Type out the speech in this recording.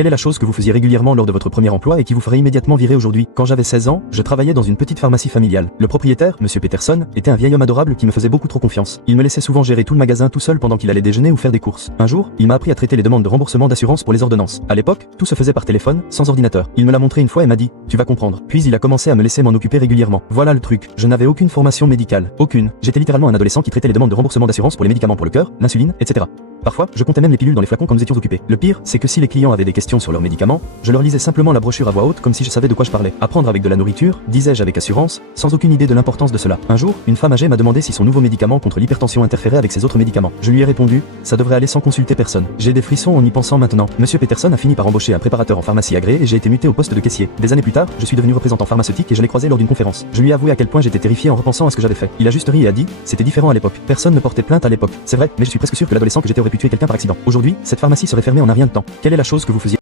Quelle est la chose que vous faisiez régulièrement lors de votre premier emploi et qui vous ferait immédiatement virer aujourd'hui? Quand j'avais 16 ans, je travaillais dans une petite pharmacie familiale. Le propriétaire, Monsieur Peterson, était un vieil homme adorable qui me faisait beaucoup trop confiance. Il me laissait souvent gérer tout le magasin tout seul pendant qu'il allait déjeuner ou faire des courses. Un jour, il m'a appris à traiter les demandes de remboursement d'assurance pour les ordonnances. À l'époque, tout se faisait par téléphone, sans ordinateur. Il me l'a montré une fois et m'a dit: tu vas comprendre. Puis il a commencé à me laisser m'en occuper régulièrement. Voilà le truc. Je n'avais aucune formation médicale. Aucune. J'étais littéralement un adolescent qui traitait les demandes de remboursement d'assurance pour les médicaments pour le cœur, l'insuline, etc. Parfois, je comptais même les pilules dans les flacons quand nous étions occupés. Le pire, c'est que si les clients avaient des questions sur leurs médicaments, je leur lisais simplement la brochure à voix haute comme si je savais de quoi je parlais. Apprendre avec de la nourriture, disais-je avec assurance, sans aucune idée de l'importance de cela. Un jour, une femme âgée m'a demandé si son nouveau médicament contre l'hypertension interférait avec ses autres médicaments. Je lui ai répondu: ça devrait aller sans consulter personne. J'ai des frissons en y pensant maintenant. Monsieur Peterson a fini par embaucher un préparateur en pharmacie agréé et j'ai été muté au poste de caissier. Des années plus tard, je suis devenu représentant pharmaceutique et je l'ai croisé lors d'une conférence. Je lui ai avoué à quel point j'étais terrifié en repensant à ce que j'avais fait. Il a juste ri et a dit: c'était différent à l'époque. Personne ne portait plainte à l'époque. C'est vrai, mais je suis presque sûr que l'adolescent que j'étais aurait pu tuer quelqu'un par accident. Aujourd'hui, cette pharmacie serait fermée en un rien de temps. Quelle est la chose que vous faisiez